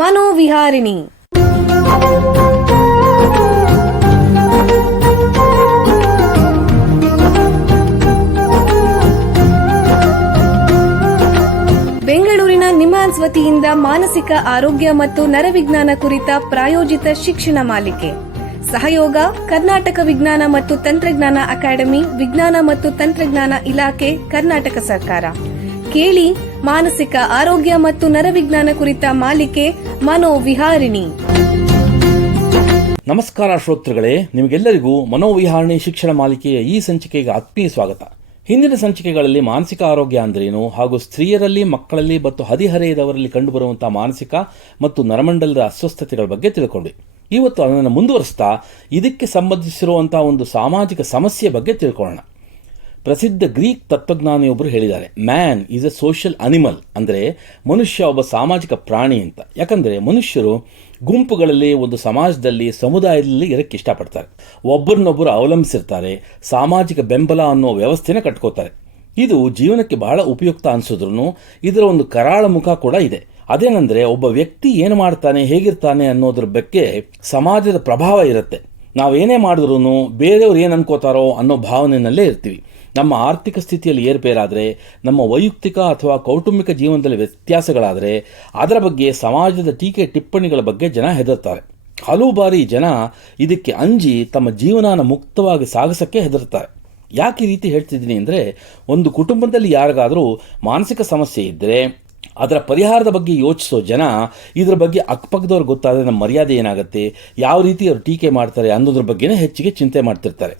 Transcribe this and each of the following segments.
ಮನೋವಿಹಾರಿಣಿ. ಬೆಂಗಳೂರಿನ ನಿಮ್ಹಾನ್ಸ್ ವತಿಯಿಂದ ಮಾನಸಿಕ ಆರೋಗ್ಯ ಮತ್ತು ನರವಿಜ್ಞಾನ ಕುರಿತ ಪ್ರಾಯೋಜಿತ ಶಿಕ್ಷಣ ಮಾಲಿಕೆ. ಸಹಯೋಗ ಕರ್ನಾಟಕ ವಿಜ್ಞಾನ ಮತ್ತು ತಂತ್ರಜ್ಞಾನ ಅಕಾಡೆಮಿ, ವಿಜ್ಞಾನ ಮತ್ತು ತಂತ್ರಜ್ಞಾನ ಇಲಾಖೆ, ಕರ್ನಾಟಕ ಸರ್ಕಾರ. ಕೇಳಿ ಮಾನಸಿಕ ಆರೋಗ್ಯ ಮತ್ತು ನರವಿಜ್ಞಾನ ಕುರಿತ ಮಾಲಿಕೆ ಮನೋವಿಹಾರಿಣಿ. ನಮಸ್ಕಾರ ಶ್ರೋತೃಗಳೇ, ನಿಮಗೆಲ್ಲರಿಗೂ ಮನೋವಿಹಾರಿಣಿ ಶಿಕ್ಷಣ ಮಾಲಿಕೆಯ ಈ ಸಂಚಿಕೆಗೆ ಆತ್ಮೀಯ ಸ್ವಾಗತ. ಹಿಂದಿನ ಸಂಚಿಕೆಗಳಲ್ಲಿ ಮಾನಸಿಕ ಆರೋಗ್ಯ ಅಂದ್ರೇನು ಹಾಗೂ ಸ್ತ್ರೀಯರಲ್ಲಿ, ಮಕ್ಕಳಲ್ಲಿ ಮತ್ತು ಹದಿಹರೆಯದವರಲ್ಲಿ ಕಂಡುಬರುವಂತಹ ಮಾನಸಿಕ ಮತ್ತು ನರಮಂಡಲದ ಅಸ್ವಸ್ಥತೆಗಳ ಬಗ್ಗೆ ತಿಳ್ಕೊಂಡ್ವಿ. ಇವತ್ತು ಅದನ್ನು ಮುಂದುವರಿಸ್ತಾ ಇದಕ್ಕೆ ಸಂಬಂಧಿಸಿರುವಂತಹ ಒಂದು ಸಾಮಾಜಿಕ ಸಮಸ್ಯೆ ಬಗ್ಗೆ ತಿಳ್ಕೊಳ್ಳೋಣ. ಪ್ರಸಿದ್ಧ ಗ್ರೀಕ್ ತತ್ವಜ್ಞಾನಿಯೊಬ್ಬರು ಹೇಳಿದ್ದಾರೆ, man is A social animal, ಅಂದರೆ ಮನುಷ್ಯ ಒಬ್ಬ ಸಾಮಾಜಿಕ ಪ್ರಾಣಿ ಅಂತ. ಯಾಕಂದರೆ ಮನುಷ್ಯರು ಗುಂಪುಗಳಲ್ಲಿ, ಒಂದು ಸಮಾಜದಲ್ಲಿ, ಸಮುದಾಯದಲ್ಲಿ ಇರಕ್ಕೆ ಇಷ್ಟಪಡ್ತಾರೆ. ಒಬ್ಬರನ್ನೊಬ್ಬರು ಅವಲಂಬಿಸಿರ್ತಾರೆ. ಸಾಮಾಜಿಕ ಬೆಂಬಲ ಅನ್ನೋ ವ್ಯವಸ್ಥೆನ ಕಟ್ಕೋತಾರೆ. ಇದು ಜೀವನಕ್ಕೆ ಬಹಳ ಉಪಯುಕ್ತ ಅನಿಸಿದ್ರು ಇದರ ಒಂದು ಕರಾಳ ಮುಖ ಕೂಡ ಇದೆ. ಅದೇನೆಂದರೆ, ಒಬ್ಬ ವ್ಯಕ್ತಿ ಏನು ಮಾಡ್ತಾನೆ, ಹೇಗಿರ್ತಾನೆ ಅನ್ನೋದ್ರ ಬಗ್ಗೆ ಸಮಾಜದ ಪ್ರಭಾವ ಇರುತ್ತೆ. ನಾವೇನೇ ಮಾಡಿದ್ರೂ ಬೇರೆಯವ್ರು ಏನು ಅನ್ಕೋತಾರೋ ಅನ್ನೋ ಭಾವನೆಯಲ್ಲೇ ಇರ್ತೀವಿ. ನಮ್ಮ ಆರ್ಥಿಕ ಸ್ಥಿತಿಯಲ್ಲಿ ಏರ್ಪೇರಾದರೆ, ನಮ್ಮ ವೈಯಕ್ತಿಕ ಅಥವಾ ಕೌಟುಂಬಿಕ ಜೀವನದಲ್ಲಿ ವ್ಯತ್ಯಾಸಗಳಾದರೆ ಅದರ ಬಗ್ಗೆ ಸಮಾಜದ ಟೀಕೆ ಟಿಪ್ಪಣಿಗಳ ಬಗ್ಗೆ ಜನ ಹೆದರ್ತಾರೆ. ಹಲವು ಬಾರಿ ಜನ ಇದಕ್ಕೆ ಅಂಜಿ ತಮ್ಮ ಜೀವನನ ಮುಕ್ತವಾಗಿ ಸಾಗಿಸೋಕ್ಕೆ ಹೆದರ್ತಾರೆ. ಯಾಕೆ ಈ ರೀತಿ ಹೇಳ್ತಿದ್ದೀನಿ ಅಂದರೆ, ಒಂದು ಕುಟುಂಬದಲ್ಲಿ ಯಾರಿಗಾದರೂ ಮಾನಸಿಕ ಸಮಸ್ಯೆ ಇದ್ದರೆ ಅದರ ಪರಿಹಾರದ ಬಗ್ಗೆ ಯೋಚಿಸೋ ಜನ ಇದರ ಬಗ್ಗೆ ಅಕ್ಕಪಕ್ಕದವ್ರು ಗೊತ್ತಾದರೆ ನಮ್ಮ ಮರ್ಯಾದೆ ಏನಾಗುತ್ತೆ, ಯಾವ ರೀತಿ ಅವ್ರು ಟೀಕೆ ಮಾಡ್ತಾರೆ ಅನ್ನೋದ್ರ ಬಗ್ಗೆನೇ ಹೆಚ್ಚಿಗೆ ಚಿಂತೆ ಮಾಡ್ತಿರ್ತಾರೆ.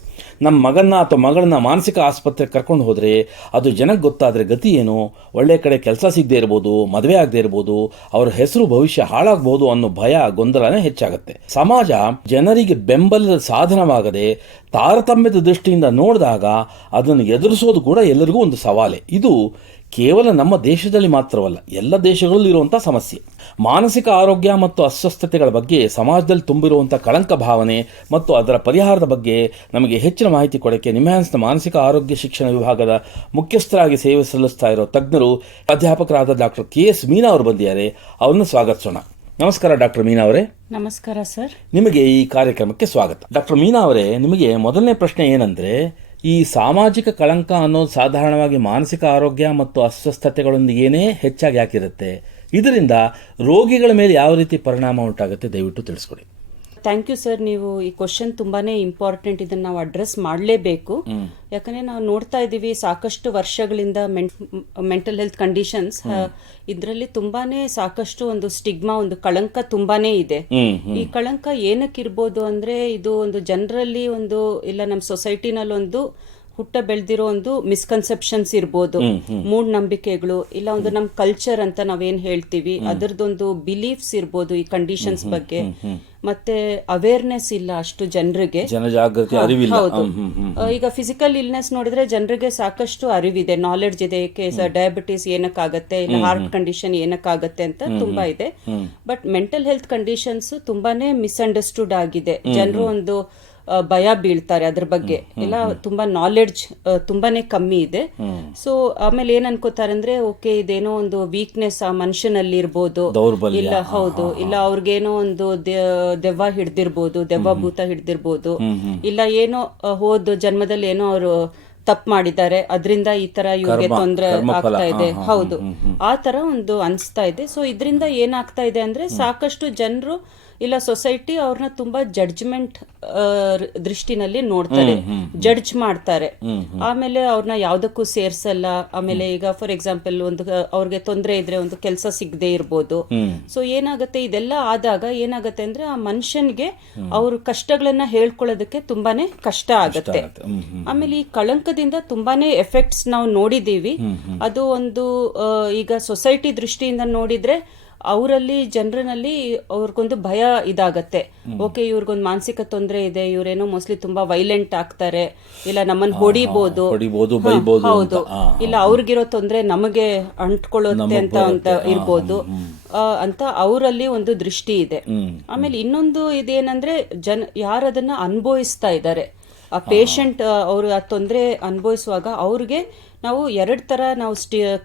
ನಮ್ಮ ಮಗನ್ನ ಅಥವಾ ಮಗಳನ್ನ ಮಾನಸಿಕ ಆಸ್ಪತ್ರೆಗೆ ಕರ್ಕೊಂಡು ಹೋದರೆ ಅದು ಜನಕ್ಕೆ ಗೊತ್ತಾದರೆ ಗತಿ ಏನು, ಒಳ್ಳೆ ಕಡೆ ಕೆಲಸ ಸಿಗದೆ ಇರ್ಬೋದು, ಮದುವೆ ಆಗದೆ ಇರ್ಬೋದು, ಅವ್ರ ಹೆಸರು ಭವಿಷ್ಯ ಹಾಳಾಗ್ಬೋದು ಅನ್ನೋ ಭಯ, ಗೊಂದಲನೇ ಹೆಚ್ಚಾಗುತ್ತೆ. ಸಮಾಜ ಜನರಿಗೆ ಬೆಂಬಲದ ಸಾಧನವಾಗದೆ ತಾರತಮ್ಯದ ದೃಷ್ಟಿಯಿಂದ ನೋಡಿದಾಗ ಅದನ್ನು ಎದುರಿಸೋದು ಕೂಡ ಎಲ್ಲರಿಗೂ ಒಂದು ಸವಾಲೆ. ಇದು ಕೇವಲ ನಮ್ಮ ದೇಶದಲ್ಲಿ ಮಾತ್ರವಲ್ಲ, ಎಲ್ಲ ದೇಶಗಳಲ್ಲೂ ಇರುವಂಥ ಸಮಸ್ಯೆ. ಮಾನಸಿಕ ಆರೋಗ್ಯ ಮತ್ತು ಅಸ್ವಸ್ಥತೆಗಳ ಬಗ್ಗೆ ಸಮಾಜದಲ್ಲಿ ತುಂಬಿರುವಂಥ ಕಳಂಕ ಭಾವನೆ ಮತ್ತು ಅದರ ಪರಿಹಾರದ ಬಗ್ಗೆ ನಮಗೆ ಹೆಚ್ಚಿನ ಮಾಹಿತಿ ಕೊಡೋಕ್ಕೆ ನಿಮ್ಹಾನ್ಸ್ನ ಮಾನಸಿಕ ಆರೋಗ್ಯ ಶಿಕ್ಷಣ ವಿಭಾಗದ ಮುಖ್ಯಸ್ಥರಾಗಿ ಸೇವೆ ಸಲ್ಲಿಸ್ತಾ ಇರೋ ತಜ್ಞರು, ಅಧ್ಯಾಪಕರಾದ ಡಾಕ್ಟರ್ KS ಮೀನಾ ಅವರು ಬಂದಿದ್ದಾರೆ. ಅವರನ್ನು ಸ್ವಾಗತಿಸೋಣ. ನಮಸ್ಕಾರ ಡಾಕ್ಟರ್ ಮೀನಾ ಅವರೇ. ನಮಸ್ಕಾರ ಸರ್. ನಿಮಗೆ ಈ ಕಾರ್ಯಕ್ರಮಕ್ಕೆ ಸ್ವಾಗತ. ಡಾಕ್ಟರ್ ಮೀನಾ ಅವರೇ, ನಿಮಗೆ ಮೊದಲನೇ ಪ್ರಶ್ನೆ ಏನಂದರೆ, ಈ ಸಾಮಾಜಿಕ ಕಳಂಕ ಅನ್ನೋದು ಸಾಧಾರಣವಾಗಿ ಮಾನಸಿಕ ಆರೋಗ್ಯ ಮತ್ತು ಅಸ್ವಸ್ಥತೆಗಳೊಂದಿಗೇನೇ ಹೆಚ್ಚಾಗಿ ಯಾಕಿರುತ್ತೆ? ಇದರಿಂದ ರೋಗಿಗಳ ಮೇಲೆ ಯಾವ ರೀತಿ ಪರಿಣಾಮ ಉಂಟಾಗುತ್ತೆ, ದಯವಿಟ್ಟು ತಿಳಿಸ್ಕೊಡಿ. Thank you sir. ನೀವು ಈ ಕ್ವಶನ್ ತುಂಬಾನೇ ಇಂಪಾರ್ಟೆಂಟ್. ಇದನ್ನ ನಾವು ಅಡ್ರೆಸ್ ಮಾಡಲೇಬೇಕು. ಯಾಕಂದ್ರೆ ನಾವು ನೋಡ್ತಾ ಇದ್ದೀವಿ ಸಾಕಷ್ಟು ವರ್ಷಗಳಿಂದ ಮೆಂಟಲ್ ಹೆಲ್ತ್ ಕಂಡೀಷನ್ಸ್ ಇದರಲ್ಲಿ ತುಂಬಾನೇ ಸಾಕಷ್ಟು ಒಂದು ಸ್ಟಿಗ್ಮಾ, ಒಂದು ಕಳಂಕ ತುಂಬಾನೇ ಇದೆ. ಈ ಕಳಂಕ ಏನಕ್ಕಿರ್ಬೋದು ಅಂದ್ರೆ, ಇದು ಒಂದು ಜನರಲ್ಲಿ ಒಂದು, ಇಲ್ಲ ನಮ್ಮ ಸೊಸೈಟಿನಲ್ಲಿ ಒಂದು ಹುಟ್ಟ ಬೆಳೆದಿರೋ ಒಂದು ಮಿಸ್ಕನ್ಸೆಪ್ಷನ್ಸ್ ಇರ್ಬೋದು, ಮೂಢನಂಬಿಕೆಗಳು, ಇಲ್ಲ ಒಂದು ನಮ್ಮ ಕಲ್ಚರ್ ಅಂತ ನಾವೇನ್ ಹೇಳ್ತೀವಿ ಅದರದೊಂದು ಬಿಲೀಫ್ಸ್ ಇರ್ಬೋದು ಈ ಕಂಡೀಷನ್ಸ್ ಬಗ್ಗೆ. ಮತ್ತೆ ಅವೇರ್ನೆಸ್ ಇಲ್ಲ ಅಷ್ಟು ಜನರಿಗೆ, ಜನಜಾಗೃತಿ ಅರಿವಿಲ್ಲ. ಹೌದು. ಈಗ ಫಿಸಿಕಲ್ ಇಲ್ನೆಸ್ ನೋಡಿದ್ರೆ ಜನರಿಗೆ ಸಾಕಷ್ಟು ಅರಿವಿದೆ, ನಾಲೆಡ್ಜ್ ಇದೆ. ಡಯಾಬಿಟಿಸ್ ಏನಕ್ಕಾಗತ್ತೆ, ಇಲ್ಲ ಹಾರ್ಟ್ ಕಂಡೀಷನ್ ಏನಕ್ಕಾಗತ್ತೆ ಅಂತ ತುಂಬಾ ಇದೆ. ಬಟ್ ಮೆಂಟಲ್ ಹೆಲ್ತ್ ಕಂಡೀಷನ್ಸ್ ತುಂಬಾನೇ ಮಿಸ್ಅಂಡರ್ಸ್ಟುಡ್ ಆಗಿದೆ. ಜನರು ಒಂದು ಭಯ ಬೀಳ್ತಾರೆ ಅದ್ರ ಬಗ್ಗೆ, ಎಲ್ಲ ತುಂಬಾ ನಾಲೆಡ್ಜ್ ತುಂಬಾನೇ ಕಮ್ಮಿ ಇದೆ. ಸೊ ಆಮೇಲೆ ಏನ್ ಅನ್ಕೋತಾರೆ ಅಂದ್ರೆ, ಓಕೆ ಇದೇನೋ ಒಂದು ವೀಕ್ನೆಸ್ ಆ ಮನುಷ್ಯನಲ್ಲಿ ಇರ್ಬೋದು, ಇಲ್ಲ ಹೌದು, ಇಲ್ಲ ಅವ್ರಿಗೇನೋ ಒಂದು ದೆವ್ವ ಹಿಡ್ದಿರ್ಬೋದು, ದೆವ್ವ ಭೂತ ಹಿಡ್ದಿರ್ಬೋದು, ಇಲ್ಲ ಏನೋ ಹೋದ ಜನ್ಮದಲ್ಲಿ ಏನೋ ಅವರು ತಪ್ಪು ಮಾಡಿದ್ದಾರೆ, ಅದರಿಂದ ಈ ತರ ಇವ್ರಿಗೆ ತೊಂದರೆ ಆಗ್ತಾ ಇದೆ. ಹೌದು, ಆ ತರ ಒಂದು ಅನ್ಸ್ತಾ ಇದೆ. ಸೊ ಇದರಿಂದ ಏನಾಗ್ತಾ ಇದೆ ಅಂದ್ರೆ, ಸಾಕಷ್ಟು ಜನರು ಇಲ್ಲ ಸೊಸೈಟಿ ಅವ್ರನ್ನ ತುಂಬಾ ಜಡ್ಜ್ಮೆಂಟ್ ದೃಷ್ಟಿನಲ್ಲಿ ನೋಡ್ತಾರೆ, ಜಡ್ಜ್ ಮಾಡ್ತಾರೆ. ಆಮೇಲೆ ಅವ್ರನ್ನ ಯಾವ್ದಕ್ಕೂ ಸೇರ್ಸಲ್ಲ. ಆಮೇಲೆ ಈಗ ಫಾರ್ ಎಕ್ಸಾಂಪಲ್ ಒಂದು ಅವ್ರಿಗೆ ತೊಂದರೆ ಇದ್ರೆ ಒಂದು ಕೆಲಸ ಸಿಗದೆ ಇರ್ಬೋದು. ಸೊ ಏನಾಗುತ್ತೆ, ಇದೆಲ್ಲ ಆದಾಗ ಏನಾಗುತ್ತೆ ಅಂದ್ರೆ, ಆ ಮನುಷ್ಯನ್ಗೆ ಅವ್ರ ಕಷ್ಟಗಳನ್ನ ಹೇಳ್ಕೊಳ್ಳೋದಕ್ಕೆ ತುಂಬಾನೇ ಕಷ್ಟ ಆಗತ್ತೆ. ಆಮೇಲೆ ಈ ಕಳಂಕದಿಂದ ತುಂಬಾನೇ ಎಫೆಕ್ಟ್ಸ್ ನಾವು ನೋಡಿದೀವಿ. ಅದು ಒಂದು ಈಗ ಸೊಸೈಟಿ ದೃಷ್ಟಿಯಿಂದ ನೋಡಿದ್ರೆ ಅವರಲ್ಲಿ ಜನರಲ್ಲಿ ಅವ್ರಿಗೊಂದು ಭಯ ಇದಾಗತ್ತೆ. ಓಕೆ, ಇವ್ರಿಗೊಂದು ಮಾನಸಿಕ ತೊಂದರೆ ಇದೆ, ಇವರೇನೋ ಮೋಸ್ಟ್ಲಿ ತುಂಬಾ ವೈಲೆಂಟ್ ಆಗ್ತಾರೆ, ಇಲ್ಲ ನಮ್ಮನ್ನ ಹೊಡಿಬಹುದು, ಹೌದು, ಇಲ್ಲ ಅವ್ರಿಗಿರೋ ತೊಂದರೆ ನಮಗೆ ಅಂಟ್ಕೊಳ್ಳುತ್ತೆ ಅಂತ ಇರ್ಬೋದು ಅಂತ ಅವರಲ್ಲಿ ಒಂದು ದೃಷ್ಟಿ ಇದೆ. ಆಮೇಲೆ ಇನ್ನೊಂದು ಇದೇನಂದ್ರೆ, ಯಾರದನ್ನ ಅನುಭವಿಸ್ತಾ ಇದ್ದಾರೆ, ಆ ಪೇಷಂಟ್ ಅವರು ಆ ತೊಂದರೆ ಅನುಭವಿಸುವಾಗ ಅವ್ರಿಗೆ ನಾವು ಎರಡು ತರ ನಾವು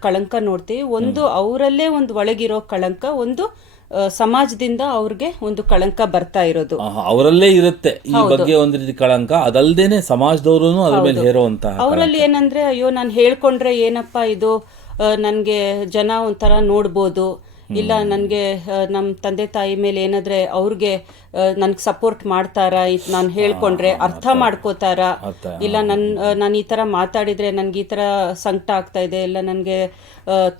ಕಳಂಕ ನೋಡ್ತೀವಿ. ಒಂದು ಅವರಲ್ಲೇ ಒಂದು ಒಳಗಿರೋ ಕಳಂಕ, ಒಂದು ಸಮಾಜದಿಂದ ಅವ್ರಿಗೆ ಒಂದು ಕಳಂಕ ಬರ್ತಾ ಇರೋದು. ಅವರಲ್ಲೇ ಇರುತ್ತೆ ಈ ಬಗ್ಗೆ ಒಂದು ರೀತಿ ಕಳಂಕ, ಅದಲ್ದೇನೆ ಸಮಾಜದವರು ಅದ್ರ ಮೇಲೆ ಹೇರುವಂತ. ಅವರಲ್ಲಿ ಏನಂದ್ರೆ, ಅಯ್ಯೋ ನಾನು ಹೇಳ್ಕೊಂಡ್ರೆ ಏನಪ್ಪಾ ಇದು, ನನ್ಗೆ ಜನ ಒಂಥರ ನೋಡ್ಬೋದು, ಇಲ್ಲ ನನಗೆ ನಮ್ಮ ತಂದೆ ತಾಯಿ ಮೇಲೆ ಏನಾದ್ರೆ ಅವ್ರಿಗೆ ನನ್ಗೆ ಸಪೋರ್ಟ್ ಮಾಡ್ತಾರಾ, ನಾನು ಹೇಳ್ಕೊಂಡ್ರೆ ಅರ್ಥ ಮಾಡ್ಕೋತಾರ, ಇಲ್ಲ ನಾನು ಈ ತರ ಮಾತಾಡಿದ್ರೆ ನನ್ಗೆ ಈ ತರ ಸಂಕಟ ಆಗ್ತಾ ಇದೆ, ಇಲ್ಲ ನನ್ಗೆ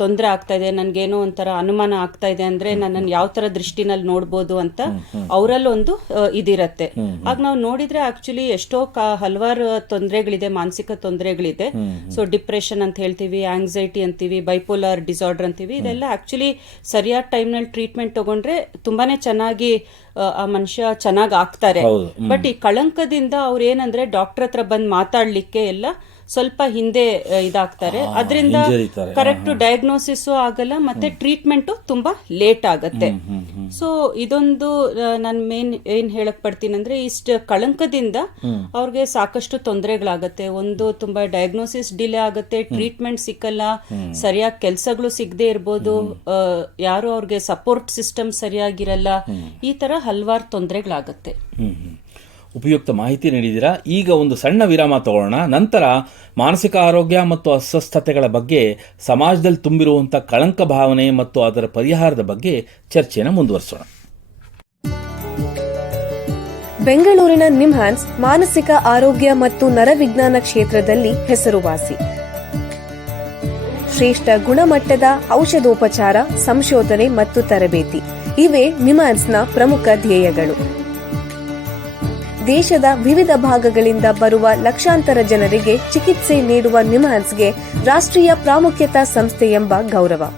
ತೊಂದರೆ ಆಗ್ತಾ ಇದೆ, ನನ್ಗೇನೋ ಒಂಥರ ಅನುಮಾನ ಆಗ್ತಾ ಇದೆ ಅಂದ್ರೆ ನನ್ನನ್ನು ಯಾವ ತರ ದೃಷ್ಟಿನಲ್ಲಿ ನೋಡ್ಬೋದು ಅಂತ ಅವರಲ್ಲೊಂದು ಇದಿರತ್ತೆ. ಆಗ ನಾವು ನೋಡಿದ್ರೆ ಆಕ್ಚುಲಿ ಎಷ್ಟೋ ಹಲವಾರು ತೊಂದರೆಗಳಿದೆ, ಮಾನಸಿಕ ತೊಂದರೆಗಳಿದೆ. ಸೊ ಡಿಪ್ರೆಷನ್ ಅಂತ ಹೇಳ್ತೀವಿ, ಆಂಗ್ಸೈಟಿ ಅಂತೀವಿ, ಬೈಪೋಲಾರ್ ಡಿಸಾರ್ಡರ್ ಅಂತೀವಿ. ಇದೆಲ್ಲ ಆಕ್ಚುಲಿ ಸರಿಯಾದ ಟೈಮ್ನಲ್ಲಿ ಟ್ರೀಟ್ಮೆಂಟ್ ತಗೊಂಡ್ರೆ ತುಂಬಾನೇ ಚೆನ್ನಾಗಿ ಆ ಮನುಷ್ಯ ಚೆನ್ನಾಗಿ ಆಗ್ತಾರೆ. ಬಟ್ ಈ ಕಳಂಕದಿಂದ ಅವ್ರು ಏನಂದ್ರೆ ಡಾಕ್ಟರ್ ಹತ್ರ ಬಂದು ಮಾತಾಡ್ಲಿಕ್ಕೆ ಎಲ್ಲ ಸ್ವಲ್ಪ ಹಿಂದೆ ಇದಾಗ್ತಾರೆ. ಅದರಿಂದ ಕರೆಕ್ಟ್ ಡಯಾಗ್ನೋಸಿಸ್ ಆಗಲ್ಲ, ಮತ್ತೆ ಟ್ರೀಟ್ಮೆಂಟ್ ತುಂಬಾ ಲೇಟ್ ಆಗತ್ತೆ. ಸೊ ಇದೊಂದು ನಾನು ಏನ್ ಹೇಳಕ್ ಪಡ್ತೀನಿ ಅಂದ್ರೆ, ಇಷ್ಟ ಕಳಂಕದಿಂದ ಅವ್ರಿಗೆ ಸಾಕಷ್ಟು ತೊಂದರೆಗಳಾಗತ್ತೆ. ಒಂದು ತುಂಬಾ ಡಯಾಗ್ನೋಸಿಸ್ ಡಿಲೇ ಆಗತ್ತೆ, ಟ್ರೀಟ್ಮೆಂಟ್ ಸಿಕ್ಕಲ್ಲ, ಸರಿಯಾಗಿ ಕೆಲ್ಸಗಳು ಸಿಗದೆ ಇರ್ಬೋದು, ಯಾರು ಅವ್ರಿಗೆ ಸಪೋರ್ಟ್ ಸಿಸ್ಟಮ್ ಸರಿಯಾಗಿರಲ್ಲ, ಈ ತರ ಹಲವಾರು ತೊಂದರೆಗಳಾಗತ್ತೆ. ಉಪಯುಕ್ತ ಮಾಹಿತಿ ನೀಡಿದ್ದೀರಾ. ಈಗ ಒಂದು ಸಣ್ಣ ವಿರಾಮ ತಗೊಳ್ಳೋಣ. ನಂತರ ಮಾನಸಿಕ ಆರೋಗ್ಯ ಮತ್ತು ಅಸ್ವಸ್ಥತೆಗಳ ಬಗ್ಗೆ, ಸಮಾಜದಲ್ಲಿ ತುಂಬಿರುವಂಥ ಕಳಂಕ ಭಾವನೆ ಮತ್ತು ಅದರ ಪರಿಹಾರದ ಬಗ್ಗೆ ಚರ್ಚೆಯನ್ನು ಮುಂದುವರಿಸೋಣ. ಬೆಂಗಳೂರಿನ ನಿಮ್ಹಾನ್ಸ್ ಮಾನಸಿಕ ಆರೋಗ್ಯ ಮತ್ತು ನರವಿಜ್ಞಾನ ಕ್ಷೇತ್ರದಲ್ಲಿ ಹೆಸರುವಾಸಿ. ಶ್ರೇಷ್ಠ ಗುಣಮಟ್ಟದ ಔಷಧೋಪಚಾರ, ಸಂಶೋಧನೆ ಮತ್ತು ತರಬೇತಿ ಇವೇ ನಿಮ್ಹಾನ್ಸ್ನ ಪ್ರಮುಖ ಧ್ಯೇಯಗಳು. ದೇಶದ ವಿವಿಧ ಭಾಗಗಳಿಂದ ಬರುವ ಲಕ್ಷಾಂತರ ಜನರಿಗೆ ಚಿಕಿತ್ಸೆ ನೀಡುವ ನಿಮ್ಹಾನ್ಸ್ಗೆ ರಾಷ್ಟ್ರೀಯ ಪ್ರಾಮುಖ್ಯತಾ ಸಂಸ್ಥೆ ಎಂಬ ಗೌರವ.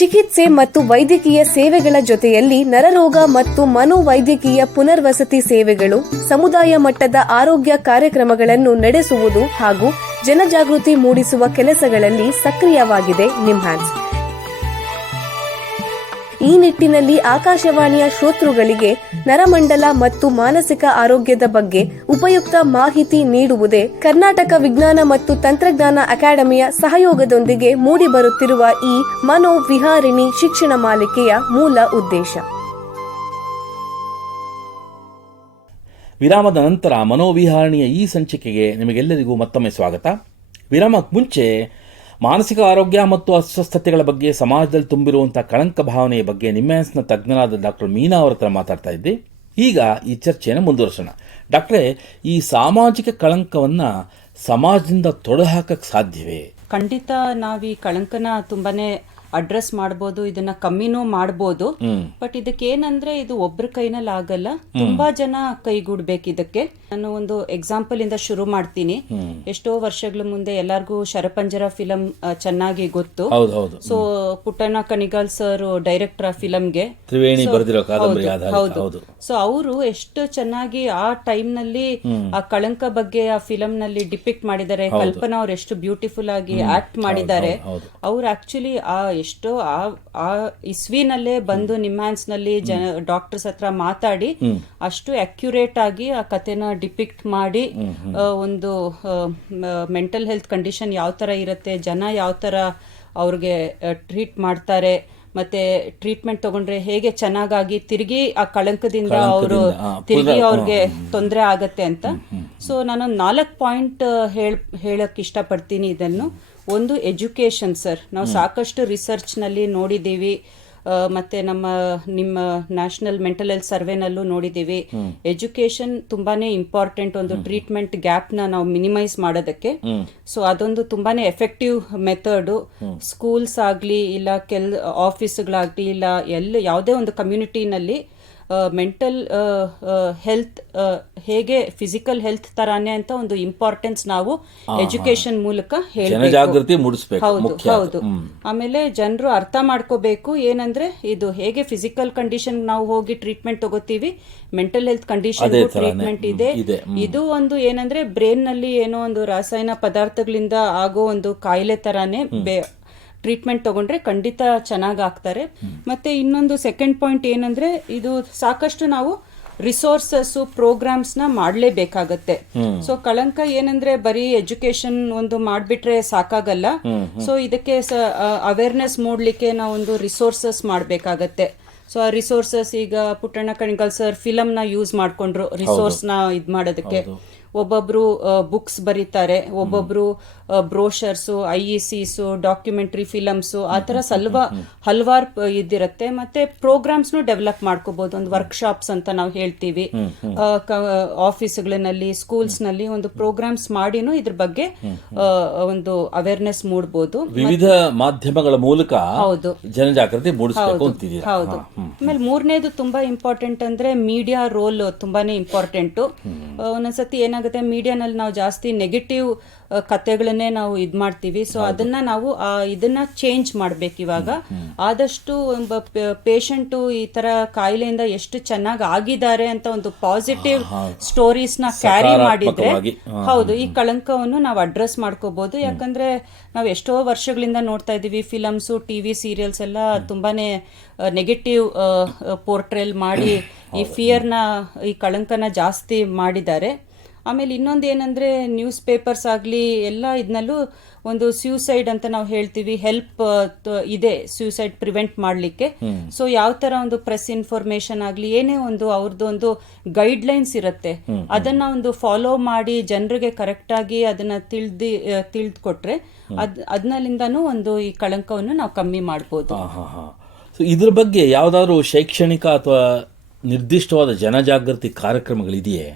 ಚಿಕಿತ್ಸೆ ಮತ್ತು ವೈದ್ಯಕೀಯ ಸೇವೆಗಳ ಜೊತೆಯಲ್ಲಿ ನರರೋಗ ಮತ್ತು ಮನೋವೈದ್ಯಕೀಯ ಪುನರ್ವಸತಿ ಸೇವೆಗಳು, ಸಮುದಾಯ ಮಟ್ಟದ ಆರೋಗ್ಯ ಕಾರ್ಯಕ್ರಮಗಳನ್ನು ನಡೆಸುವುದು ಹಾಗೂ ಜನಜಾಗೃತಿ ಮೂಡಿಸುವ ಕೆಲಸಗಳಲ್ಲಿ ಸಕ್ರಿಯವಾಗಿದೆ ನಿಮ್ಹಾನ್ಸ್. ಈ ನಿಟ್ಟಿನಲ್ಲಿ ಆಕಾಶವಾಣಿಯ ಶ್ರೋತೃಗಳಿಗೆ ನರಮಂಡಲ ಮತ್ತು ಮಾನಸಿಕ ಆರೋಗ್ಯದ ಬಗ್ಗೆ ಉಪಯುಕ್ತ ಮಾಹಿತಿ ನೀಡುವುದೇ ಕರ್ನಾಟಕ ವಿಜ್ಞಾನ ಮತ್ತು ತಂತ್ರಜ್ಞಾನ ಅಕಾಡೆಮಿಯ ಸಹಯೋಗದೊಂದಿಗೆ ಮೂಡಿಬರುತ್ತಿರುವ ಈ ಮನೋವಿಹಾರಿಣಿ ಶಿಕ್ಷಣ ಮಾಲಿಕೆಯ ಮೂಲ ಉದ್ದೇಶ. ವಿರಾಮದ ನಂತರ ಮನೋವಿಹಾರಣಿಯ ಈ ಸಂಚಿಕೆಗೆ ನಿಮಗೆಲ್ಲರಿಗೂ ಮತ್ತೊಮ್ಮೆ ಸ್ವಾಗತ. ವಿರಾಮಕ್ಕೆ ಮುಂಚೆ ಮಾನಸಿಕ ಆರೋಗ್ಯ ಮತ್ತು ಅಸ್ವಸ್ಥತೆಗಳ ಬಗ್ಗೆ, ಸಮಾಜದಲ್ಲಿ ತುಂಬಿರುವಂಥ ಕಳಂಕ ಭಾವನೆಯ ಬಗ್ಗೆ ನಿಮ್ಹಾನ್ಸ್ನ ತಜ್ಞರಾದ ಡಾಕ್ಟರ್ ಮೀನಾ ಅವರ ಹತ್ರ ಮಾತಾಡ್ತಾ ಇದ್ದೆ. ಈಗ ಈ ಚರ್ಚೆಯನ್ನು ಮುಂದುವರಿಸೋಣ. ಡಾಕ್ಟ್ರೇ, ಈ ಸಾಮಾಜಿಕ ಕಳಂಕವನ್ನು ಸಮಾಜದಿಂದ ತೊಡೆದುಹಾಕಕ್ಕೆ ಸಾಧ್ಯವೇ? ಖಂಡಿತ ನಾವು ಈ ಕಳಂಕನ ತುಂಬಾನೇ ಅಡ್ರೆಸ್ ಮಾಡ್ಬೋದು, ಇದನ್ನ ಕಮ್ಮಿನೂ ಮಾಡ್ಬೋದು. ಬಟ್ ಇದಕ್ಕೆ ಏನಂದ್ರೆ, ಇದು ಒಬ್ರ ಕೈನಲ್ಲಿ ಆಗಲ್ಲ, ತುಂಬಾ ಜನ ಕೈಗೂಡ್ಬೇಕು ಇದಕ್ಕೆ. ನಾನು ಒಂದು ಎಕ್ಸಾಂಪಲ್ ಇಂದ ಶುರು ಮಾಡ್ತೀನಿ. ಎಷ್ಟೋ ವರ್ಷಗಳ ಮುಂದೆ ಎಲ್ಲರಿಗೂ ಶರಪಂಜರ ಫಿಲಂ ಚೆನ್ನಾಗಿ ಗೊತ್ತು. ಸೊ ಪುಟ್ಟಣ್ಣ ಕಣಿಗಾಲ್ ಸರ್ ಡೈರೆಕ್ಟರ್ ಆ ಫಿಲಂಗೆ. ಹೌದು. ಸೊ ಅವರು ಎಷ್ಟು ಚೆನ್ನಾಗಿ ಆ ಟೈಮ್ ನಲ್ಲಿ ಆ ಕಳಂಕ ಬಗ್ಗೆ ಆ ಫಿಲಂ ನಲ್ಲಿ ಡಿಪಿಕ್ಟ್ ಮಾಡಿದ್ದಾರೆ. ಕಲ್ಪನಾ ಅವ್ರು ಎಷ್ಟು ಬ್ಯೂಟಿಫುಲ್ ಆಗಿ ಆಕ್ಟ್ ಮಾಡಿದ್ದಾರೆ. ಅವ್ರು ಆಕ್ಚುಲಿ ಎಷ್ಟೋ ಆ ಇಸ್ವಿನಲ್ಲೇ ಬಂದು ನಿಮ್ಹಾನ್ಸ್ ನಲ್ಲಿ ಡಾಕ್ಟರ್ಸ್ ಹತ್ರ ಮಾತಾಡಿ ಅಷ್ಟು ಅಕ್ಯುರೇಟ್ ಆಗಿ ಆ ಕಥೆನ ಡಿಪಿಕ್ಟ್ ಮಾಡಿ, ಒಂದು ಮೆಂಟಲ್ ಹೆಲ್ತ್ ಕಂಡೀಷನ್ ಯಾವ ತರ ಇರುತ್ತೆ, ಜನ ಯಾವ ತರ ಅವ್ರಿಗೆ ಟ್ರೀಟ್ ಮಾಡ್ತಾರೆ, ಮತ್ತೆ ಟ್ರೀಟ್ಮೆಂಟ್ ತಗೊಂಡ್ರೆ ಹೇಗೆ ಚೆನ್ನಾಗಾಗಿ ತಿರುಗಿ ಆ ಕಳಂಕದಿಂದ ಅವರು ತಿರುಗಿ ಅವ್ರಿಗೆ ತೊಂದರೆ ಆಗತ್ತೆ ಅಂತ. ಸೊ ನಾನು 4 ಪಾಯಿಂಟ್ ಹೇಳಕ್ ಇಷ್ಟಪಡ್ತೀನಿ ಇದನ್ನು. ಒಂದು, ಎಜುಕೇಶನ್ ಸರ್. ನಾವು ಸಾಕಷ್ಟು ರಿಸರ್ಚ್ ನಲ್ಲಿ ನೋಡಿದ್ದೀವಿ, ಮತ್ತೆ ನಿಮ್ಮ ನ್ಯಾಷನಲ್ ಮೆಂಟಲ್ ಹೆಲ್ತ್ ಸರ್ವೆನಲ್ಲೂ ನೋಡಿದ್ದೀವಿ. ಎಜುಕೇಶನ್ ತುಂಬಾನೇ ಇಂಪಾರ್ಟೆಂಟ್, ಒಂದು ಟ್ರೀಟ್ಮೆಂಟ್ ಗ್ಯಾಪ್ ನ ನಾವು ಮಿನಿಮೈಸ್ ಮಾಡೋದಕ್ಕೆ. ಸೊ ಅದೊಂದು ತುಂಬಾನೇ ಎಫೆಕ್ಟಿವ್ ಮೆಥಡ್. ಸ್ಕೂಲ್ಸ್ ಆಗ್ಲಿ, ಇಲ್ಲ ಆಫೀಸ್ಗಳಾಗ್ಲಿ, ಇಲ್ಲ ಯಾವುದೇ ಒಂದು ಕಮ್ಯುನಿಟಿನಲ್ಲಿ ಮೆಂಟಲ್ ಹೆಲ್ತ್ ಹೇಗೆ ಫಿಸಿಕಲ್ ಹೆಲ್ತ್ ತರಾನೇ ಅಂತ ಒಂದು ಇಂಪಾರ್ಟೆನ್ಸ್ ನಾವು ಎಜುಕೇಶನ್ ಮೂಲಕ ಹೇಳಬೇಕು. ಹೌದು. ಆಮೇಲೆ ಜನರು ಅರ್ಥ ಮಾಡ್ಕೋಬೇಕು ಏನಂದ್ರೆ, ಇದು ಹೇಗೆ ಫಿಸಿಕಲ್ ಕಂಡೀಷನ್ ನಾವು ಹೋಗಿ ಟ್ರೀಟ್ಮೆಂಟ್ ತಗೋತೀವಿ, ಮೆಂಟಲ್ ಹೆಲ್ತ್ ಕಂಡೀಷನ್ ಟ್ರೀಟ್ಮೆಂಟ್ ಇದೆ. ಇದು ಒಂದು ಏನಂದ್ರೆ ಬ್ರೈನ್ ನಲ್ಲಿ ಏನೋ ಒಂದು ರಾಸಾಯನ ಪದಾರ್ಥಗಳಿಂದ ಆಗೋ ಒಂದು ಕಾಯಿಲೆ ತರಾನೇ ಟ್ರೀಟ್ಮೆಂಟ್ ತಗೊಂಡ್ರೆ ಖಂಡಿತ ಚೆನ್ನಾಗಿ ಆಗ್ತಾರೆ. ಮತ್ತೆ ಇನ್ನೊಂದು ಸೆಕೆಂಡ್ ಪಾಯಿಂಟ್ ಏನಂದ್ರೆ, ಇದು ಸಾಕಷ್ಟು ನಾವು ರಿಸೋರ್ಸಸ್ ಪ್ರೋಗ್ರಾಮ್ಸ್ ನ ಮಾಡ್ಲೇಬೇಕಾಗತ್ತೆ. ಸೊ ಕಳಂಕ ಏನಂದ್ರೆ ಬರೀ ಎಜುಕೇಶನ್ ಒಂದು ಮಾಡ್ಬಿಟ್ರೆ ಸಾಕಾಗಲ್ಲ. ಸೊ ಇದಕ್ಕೆ ಅವೇರ್ನೆಸ್ ಮೂಡ್ಲಿಕ್ಕೆ ನಾವು ಒಂದು ರಿಸೋರ್ಸಸ್ ಮಾಡ್ಬೇಕಾಗತ್ತೆ. ಸೊ ಆ ರಿಸೋರ್ಸಸ್ ಈಗ ಪುಟ್ಟಣ್ಣ ಕಣಿಗಲ್ ಸರ್ ಫಿಲಮ್ ನ ಯೂಸ್ ಮಾಡ್ಕೊಂಡ್ರು ರಿಸೋರ್ಸ್ ನ ಇದ್ ಮಾಡೋದಕ್ಕೆ. ಒಬ್ಬೊಬ್ರು ಬುಕ್ಸ್ ಬರೀತಾರೆ, ಒಬ್ಬೊಬ್ರು ಬ್ರೋಷರ್ಸು, IECs, ಡಾಕ್ಯುಮೆಂಟ್ರಿ ಫಿಲಮ್ಸು, ಆ ಥರ ಹಲವಾರು ಇದಿರುತ್ತೆ. ಮತ್ತೆ ಪ್ರೋಗ್ರಾಮ್ಸ್ನು ಡೆವಲಪ್ ಮಾಡ್ಕೋಬಹುದು. ಒಂದು ವರ್ಕ್ಶಾಪ್ಸ್ ಅಂತ ನಾವು ಹೇಳ್ತೀವಿ, ಆಫೀಸ್ಗಳಲ್ಲಿ, ಸ್ಕೂಲ್ಸ್ನಲ್ಲಿ ಒಂದು ಪ್ರೋಗ್ರಾಮ್ಸ್ ಮಾಡಿನೂ ಇದ್ರ ಬಗ್ಗೆ ಒಂದು ಅವೇರ್ನೆಸ್ ಮೂಡಬಹುದು. ವಿವಿಧ ಮಾಧ್ಯಮಗಳ ಮೂಲಕ ಹೌದು ಜನಜಾಗೃತಿ ಮೂಡಿಸಬೇಕು ಅಂತಿದ್ದೀರಾ? ಹೌದು. ಆಮೇಲೆ ಮೂರನೇದು ತುಂಬಾ ಇಂಪಾರ್ಟೆಂಟ್ ಅಂದ್ರೆ ಮೀಡಿಯಾ ರೋಲ್ ತುಂಬಾನೇ ಇಂಪಾರ್ಟೆಂಟ್. ಒಂದೊಂದ್ಸತಿ ಏನಾಗುತ್ತೆ, ಮೀಡಿಯಾನಲ್ಲಿ ನಾವು ಜಾಸ್ತಿ ನೆಗೆಟಿವ್ ಕತೆಗಳನ್ನೇ ನಾವು ಇದ್ ಮಾಡ್ತೀವಿ. ಸೊ ಅದನ್ನ ನಾವು ಇದನ್ನ ಚೇಂಜ್ ಮಾಡ್ಬೇಕು. ಇವಾಗ ಆದಷ್ಟು ಪೇಷಂಟು ಈ ತರ ಕಾಯಿಲೆಯಿಂದ ಎಷ್ಟು ಚೆನ್ನಾಗಿ ಆಗಿದ್ದಾರೆ ಅಂತ ಒಂದು ಪಾಸಿಟಿವ್ ಸ್ಟೋರೀಸ್ ನ ಕ್ಯಾರಿ ಮಾಡಿದ್ರೆ ಹೌದು ಈ ಕಳಂಕವನ್ನು ನಾವು ಅಡ್ರೆಸ್ ಮಾಡ್ಕೋಬಹುದು. ಯಾಕಂದ್ರೆ ನಾವು ಎಷ್ಟೋ ವರ್ಷಗಳಿಂದ ನೋಡ್ತಾ ಇದೀವಿ, ಫಿಲಮ್ಸು, TV ಸೀರಿಯಲ್ಸ್ ಎಲ್ಲ ತುಂಬಾನೇ ನೆಗೆಟಿವ್ ಪೋರ್ಟ್ರೇಲ್ ಮಾಡಿ ಈ ಫಿಯರ್ನ, ಈ ಕಳಂಕನ ಜಾಸ್ತಿ ಮಾಡಿದ್ದಾರೆ. ಆಮೇಲೆ ಇನ್ನೊಂದು ಏನಂದ್ರೆ, ನ್ಯೂಸ್ ಪೇಪರ್ಸ್ ಆಗಲಿ ಎಲ್ಲ ಇದನ್ನಲ್ಲೂ ಒಂದು ಸ್ಯೂಸೈಡ್ ಅಂತ ನಾವು ಹೇಳ್ತೀವಿ, ಹೆಲ್ಪ್ ಇದೆ ಸ್ಯೂಸೈಡ್ ಪ್ರಿವೆಂಟ್ ಮಾಡಲಿಕ್ಕೆ. ಸೊ ಯಾವ ತರ ಒಂದು ಪ್ರೆಸ್ ಇನ್ಫಾರ್ಮೇಶನ್ ಆಗಲಿ, ಏನೇ ಒಂದು ಅವ್ರದ್ದು ಒಂದು ಗೈಡ್ ಲೈನ್ಸ್ ಇರುತ್ತೆ, ಅದನ್ನ ಒಂದು ಫಾಲೋ ಮಾಡಿ ಜನರಿಗೆ ಕರೆಕ್ಟ್ ಆಗಿ ಅದನ್ನ ತಿಳಿದುಕೊಟ್ರೆ ಅದನ್ನಲ್ಲಿಂದಾನು ಒಂದು ಈ ಕಳಂಕವನ್ನು ನಾವು ಕಮ್ಮಿ ಮಾಡ್ಬೋದು. ಇದ್ರ ಬಗ್ಗೆ ಯಾವ್ದಾದ್ರು ಶೈಕ್ಷಣಿಕ ಅಥವಾ ನಿರ್ದಿಷ್ಟವಾದ ಜನಜಾಗೃತಿ ಕಾರ್ಯಕ್ರಮಗಳಿದೆಯೇ?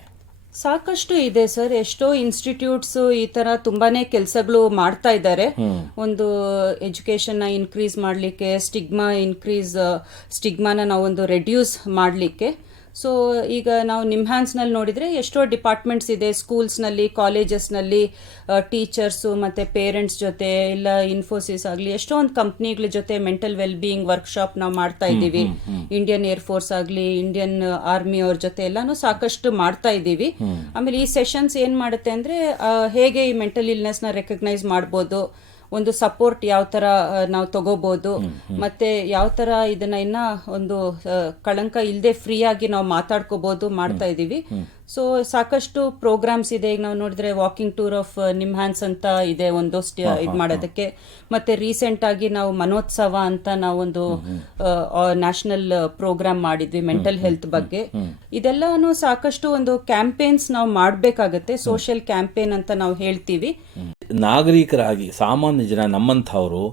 ಸಾಕಷ್ಟು ಇದೆ ಸರ್. ಎಷ್ಟೋ ಇನ್ಸ್ಟಿಟ್ಯೂಟ್ಸ್ ಈ ತರ ತುಂಬಾನೇ ಕೆಲಸಗಳು ಮಾಡ್ತಾ ಇದ್ದಾರೆ. ಒಂದು ಎಜುಕೇಶನ್ ನ ಇನ್ಕ್ರೀಸ್ ಮಾಡ್ಲಿಕ್ಕೆ, ಸ್ಟಿಗ್ಮಾನ ನಾವು ಒಂದು ರೆಡ್ಯೂಸ್ ಮಾಡ್ಲಿಕ್ಕೆ. ಸೊ ಈಗ ನಾವು ನಿಮ್ಹಾನ್ಸ್ ನಲ್ಲಿ ನೋಡಿದ್ರೆ ಎಷ್ಟೋ ಡಿಪಾರ್ಟ್ಮೆಂಟ್ಸ್ ಇದೆ, ಸ್ಕೂಲ್ಸ್ ನಲ್ಲಿ, ಕಾಲೇಜಸ್ ನಲ್ಲಿ, ಟೀಚರ್ಸು ಮತ್ತೆ ಪೇರೆಂಟ್ಸ್ ಜೊತೆ, ಇಲ್ಲ ಇನ್ಫೋಸಿಸ್ ಆಗಲಿ ಎಷ್ಟೊಂದು ಕಂಪ್ನಿಗಳ ಜೊತೆ ಮೆಂಟಲ್ ವೆಲ್ ಬೀಯಿಂಗ್ ವರ್ಕ್ಶಾಪ್ ನಾವು ಮಾಡ್ತಾ ಇದ್ದೀವಿ. ಇಂಡಿಯನ್ ಏರ್ ಫೋರ್ಸ್ ಆಗಲಿ, ಇಂಡಿಯನ್ ಆರ್ಮಿ ಅವ್ರ ಜೊತೆ ಎಲ್ಲಾನು ಸಾಕಷ್ಟು ಮಾಡ್ತಾ ಇದ್ದೀವಿ. ಆಮೇಲೆ ಈ ಸೆಷನ್ಸ್ ಏನ್ ಮಾಡುತ್ತೆ ಅಂದ್ರೆ, ಹೇಗೆ ಈ ಮೆಂಟಲ್ ಇಲ್ನೆಸ್ ನ ರೆಕಗ್ನೈಸ್ ಮಾಡ್ಬೋದು, ಒಂದು ಸಪೋರ್ಟ್ ಯಾವ ತರ ನಾವು ತಗೋಬಹುದು, ಮತ್ತೆ ಯಾವ ತರ ಇದನ್ನ ಇನ್ನ ಒಂದು ಕಳಂಕ ಇಲ್ಲದೆ ಫ್ರೀ ಆಗಿ ನಾವು ಮಾತಾಡ್ಕೋಬಹುದು ಮಾಡ್ತಾ ಇದೀವಿ. ಸೊ ಸಾಕಷ್ಟು ಪ್ರೋಗ್ರಾಮ್ಸ್ ಇದೆ. ಈಗ ನಾವು ನೋಡಿದ್ರೆ ವಾಕಿಂಗ್ ಟೂರ್ ಆಫ್ ನಿಮ್ಹಾನ್ಸ್ ಅಂತ ಇದೆ ಒಂದು ಇದು ಮಾಡೋದಕ್ಕೆ. ಮತ್ತೆ ರೀಸೆಂಟ್ ಆಗಿ ನಾವು ಮನೋತ್ಸವ ಅಂತ ನಾವೊಂದು ನ್ಯಾಷನಲ್ ಪ್ರೋಗ್ರಾಮ್ ಮಾಡಿದ್ವಿ ಮೆಂಟಲ್ ಹೆಲ್ತ್ ಬಗ್ಗೆ. ಇದೆಲ್ಲಾನು ಸಾಕಷ್ಟು ಒಂದು ಕ್ಯಾಂಪೇನ್ಸ್ ನಾವು ಮಾಡ್ಬೇಕಾಗತ್ತೆ, ಸೋಷಿಯಲ್ ಕ್ಯಾಂಪೇನ್ ಅಂತ ನಾವು ಹೇಳ್ತೀವಿ. ನಾಗರಿಕರಾಗಿ ಸಾಮಾನ್ಯ ಜನ ನಮ್ಮಂಥವ್ರು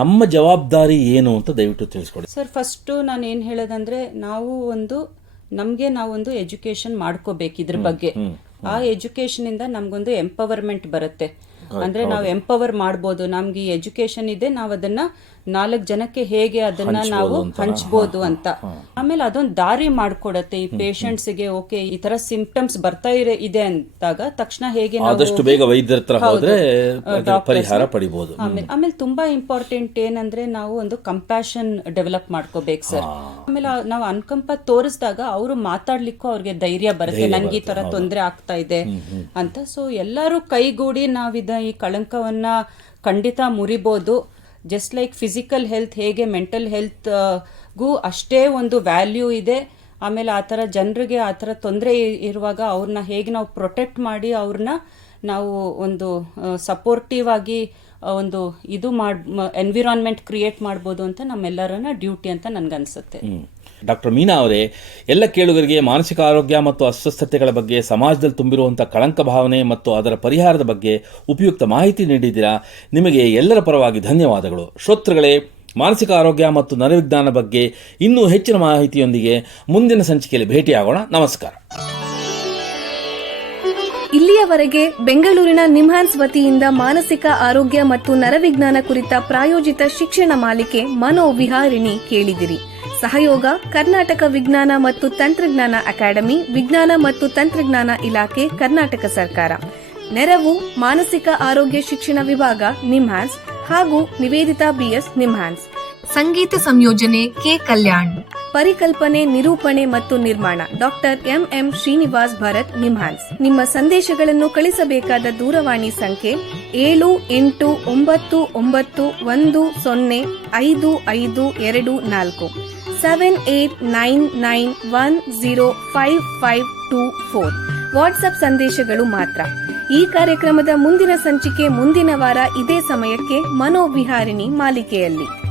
ನಮ್ಮ ಜವಾಬ್ದಾರಿ ಏನು ಅಂತ ದಯವಿಟ್ಟು ತಿಳಿಸ್ಕೊಡಿ ಸರ್. ಫಸ್ಟ್ ನಾನು ಏನ್ ಹೇಳೋದಂದ್ರೆ, ನಮ್ಗೆ ನಾವೊಂದು ಎಜುಕೇಶನ್ ಮಾಡ್ಕೋಬೇಕು ಇದ್ರ ಬಗ್ಗೆ. ಆ ಎಜುಕೇಶನ್ ಇಂದ ನಮ್ಗೊಂದು ಎಂಪವರ್ಮೆಂಟ್ ಬರುತ್ತೆ. ಅಂದ್ರೆ ನಾವು ಎಂಪವರ್ ಮಾಡ್ಬೋದು. ನಮ್ಗೆ ಈ ಎಜುಕೇಶನ್ ಇದೆ, ನಾವು ಅದನ್ನ 4 ಜನಕ್ಕೆ ಹೇಗೆ ಅದನ್ನ ನಾವು ಹಂಚ್ಬೋದು ಅಂತ. ಆಮೇಲೆ ಅದೊಂದು ದಾರಿ ಮಾಡ್ಕೊಡತ್ತೆ ಈ ಪೇಷಂಟ್ಸ್ ಗೆ. ಓಕೆ, ಈ ತರ ಸಿಂಪ್ಟಮ್ಸ್ ಬರ್ತಾ ಇದೆ ಅಂತಾಗ ತಕ್ಷಣ ಹೇಗೆ ಆದಷ್ಟು ಬೇಗ ವೈದ್ಯರ ಹತ್ರ ಹೋದ್ರೆ ಪರಿಹಾರ ಪಡಿಬಹುದು. ಆಮೇಲೆ ತುಂಬಾ ಇಂಪಾರ್ಟೆಂಟ್ ಏನಂದ್ರೆ, ನಾವು ಒಂದು ಕಂಪ್ಯಾಷನ್ ಡೆವಲಪ್ ಮಾಡ್ಕೋಬೇಕು ಸರ್. ಆಮೇಲೆ ನಾವು ಅನುಕಂಪ ತೋರಿಸಿದಾಗ ಅವರು ಮಾತಾಡ್ಲಿಕ್ಕೂ ಅವ್ರಿಗೆ ಧೈರ್ಯ ಬರುತ್ತೆ, ನನ್ಗೆ ಈ ತರ ತೊಂದರೆ ಆಗ್ತಾ ಇದೆ ಅಂತ. ಸೊ ಎಲ್ಲರೂ ಕೈಗೂಡಿ ನಾವಿದ ಈ ಕಳಂಕವನ್ನ ಖಂಡಿತ ಮುರಿಬಹುದು. ಜಸ್ಟ್ ಲೈಕ್ ಫಿಸಿಕಲ್ ಹೆಲ್ತ್ ಹೇಗೆ ಮೆಂಟಲ್ ಹೆಲ್ತ್ಗೂ ಅಷ್ಟೇ ಒಂದು ವ್ಯಾಲ್ಯೂ ಇದೆ. ಆಮೇಲೆ ಆ ಥರ ಜನರಿಗೆ ಆ ಥರ ತೊಂದರೆ ಇರುವಾಗ ಅವ್ರನ್ನ ಹೇಗೆ ನಾವು ಪ್ರೊಟೆಕ್ಟ್ ಮಾಡಿ ಅವ್ರನ್ನ ನಾವು ಒಂದು ಸಪೋರ್ಟಿವ್ ಆಗಿ ಒಂದು ಇದು ಎನ್ವಿರಾನ್ಮೆಂಟ್ ಕ್ರಿಯೇಟ್ ಮಾಡ್ಬೋದು ಅಂತ ನಮ್ಮೆಲ್ಲರನ್ನ ಡ್ಯೂಟಿ ಅಂತ ನನ್ಗನ್ಸುತ್ತೆ. ಡಾಕ್ಟರ್ ಮೀನಾ ಅವರೇ, ಎಲ್ಲ ಕೇಳುಗರಿಗೆ ಮಾನಸಿಕ ಆರೋಗ್ಯ ಮತ್ತು ಅಸ್ವಸ್ಥತೆಗಳ ಬಗ್ಗೆ, ಸಮಾಜದಲ್ಲಿ ತುಂಬಿರುವಂಥ ಕಳಂಕ ಭಾವನೆ ಮತ್ತು ಅದರ ಪರಿಹಾರದ ಬಗ್ಗೆ ಉಪಯುಕ್ತ ಮಾಹಿತಿ ನೀಡಿದ್ದೀರಾ. ನಿಮಗೆ ಎಲ್ಲರ ಪರವಾಗಿ ಧನ್ಯವಾದಗಳು. ಶ್ರೋತೃಗಳೇ, ಮಾನಸಿಕ ಆರೋಗ್ಯ ಮತ್ತು ನರವಿಜ್ಞಾನ ಬಗ್ಗೆ ಇನ್ನೂ ಹೆಚ್ಚಿನ ಮಾಹಿತಿಯೊಂದಿಗೆ ಮುಂದಿನ ಸಂಚಿಕೆಯಲ್ಲಿ ಭೇಟಿಯಾಗೋಣ. ನಮಸ್ಕಾರ. ಇಲ್ಲಿಯವರೆಗೆ ಬೆಂಗಳೂರಿನ ನಿಮ್ಹಾನ್ಸ್ ವತಿಯಿಂದ ಮಾನಸಿಕ ಆರೋಗ್ಯ ಮತ್ತು ನರವಿಜ್ಞಾನ ಕುರಿತ ಪ್ರಾಯೋಜಿತ ಶಿಕ್ಷಣ ಮಾಲಿಕೆ ಮನೋವಿಹಾರಿಣಿ ಕೇಳಿದಿರಿ. ಸಹಯೋಗ ಕರ್ನಾಟಕ ವಿಜ್ಞಾನ ಮತ್ತು ತಂತ್ರಜ್ಞಾನ ಅಕಾಡೆಮಿ, ವಿಜ್ಞಾನ ಮತ್ತು ತಂತ್ರಜ್ಞಾನ ಇಲಾಖೆ, ಕರ್ನಾಟಕ ಸರ್ಕಾರ. ನೆರವು ಮಾನಸಿಕ ಆರೋಗ್ಯ ಶಿಕ್ಷಣ ವಿಭಾಗ, ನಿಮ್ಹಾನ್ಸ್ ಹಾಗೂ ನಿವೇದಿತಾ BS, ನಿಮ್ಹಾನ್ಸ್. ಸಂಗೀತ ಸಂಯೋಜನೆ ಕೆ ಕಲ್ಯಾಣ್. ಪರಿಕಲ್ಪನೆ, ನಿರೂಪಣೆ ಮತ್ತು ನಿರ್ಮಾಣ ಡಾಕ್ಟರ್ MM ಶ್ರೀನಿವಾಸ್ ಭರತ್, ನಿಮ್ಹಾನ್ಸ್. ನಿಮ್ಮ ಸಂದೇಶಗಳನ್ನು ಕಳಿಸಬೇಕಾದ ದೂರವಾಣಿ ಸಂಖ್ಯೆ 7899105524. 7899105524. ವಾಟ್ಸ್ಆಪ್ ಸಂದೇಶಗಳು ಮಾತ್ರ. ಈ ಕಾರ್ಯಕ್ರಮದ ಮುಂದಿನ ಸಂಚಿಕೆ ಮುಂದಿನ ವಾರ ಇದೇ ಸಮಯಕ್ಕೆ ಮನೋವಿಹಾರಿಣಿ ಮಾಲಿಕೆಯಲ್ಲಿ.